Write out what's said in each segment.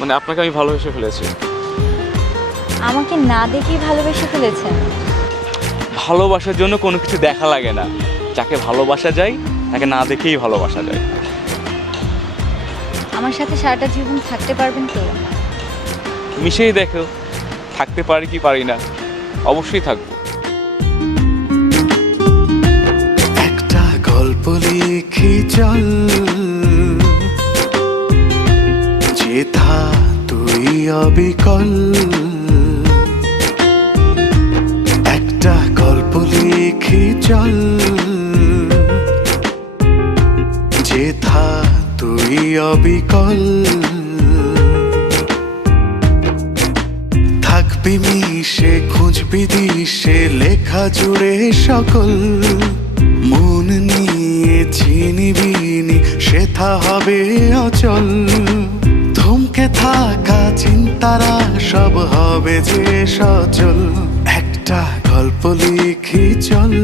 মানে আপনাকে আমি ভালোবেসে ফেলেছি। আমাকে না দেখেই ভালোবেসে ফেলেছেন? ভালোবাসার জন্য কোনো কিছু দেখা লাগে না, যাকে ভালোবাসা যায় তাকে না দেখেই ভালোবাসা যায়। আমার সাথে সারাটা জীবন থাকতে পারবেন তো? মিশেই দেখো, থাকতে পারি কি পারি না, অবশ্যই থাকবো। একটা গল্প লিখি চল, যেথা তুই অবিকল। একটা গল্প লিখি চল, যেথা তুই অবিকল। থাকবি মিশে খুঁজবি দিশে লেখা জুড়ে সকল। মন নিয়ে চিনিবিনি সেথা হবে অচল। থমকে থাকা চিন্তারা সব হবে যে সচল। একটা গল্প লিখি চল।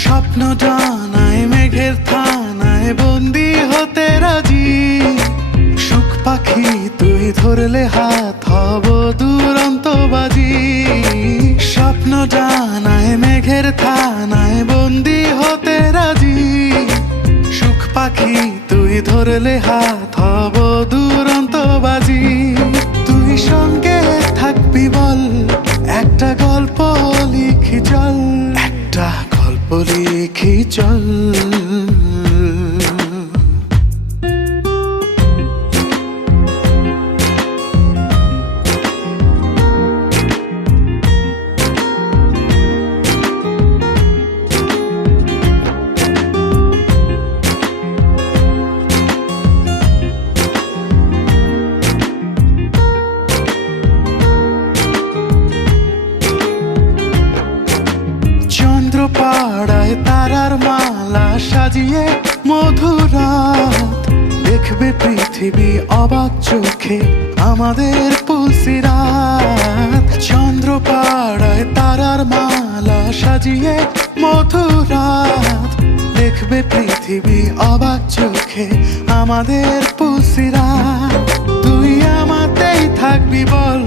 স্বপ্ন ডানায় মেঘের থানায় বন্দি হতে রাজি। সুখ পাখি তুই ধরলে হাত হব দুরন্ত বাজি। স্বপ্ন ডানায় মেঘের থানায় বন্দি হতে রাজি। সুখ পাখি তুই ধরলে হাত হব দুরন্ত বাজি। তুই সঙ্গে থাকবি বল, একটা গল্প লিখি চল। একটা গল্প লিখি চল। পাড়ায় তারার মালা সাজিয়ে মধুরাত। দেখবে পৃথিবী অবাক চোখে আমাদের পুলসিরাত। চন্দ্র পাড়ায় তারার মালা সাজিয়ে মধুরাত। দেখবে পৃথিবী অবাক চোখে আমাদের পুলসিরাত। তুই আমাতেই থাকবি বল,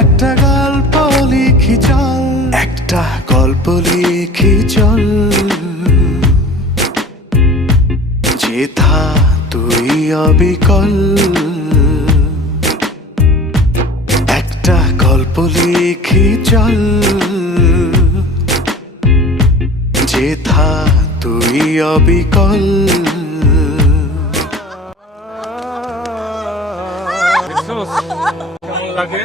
একটা গল্প লিখি চল। একটা গল্প লিখি চল, যেথা তুই অবিকল। একটা গল্প লিখি চল, যেথা তুই অবিকল। কেমন লাগে?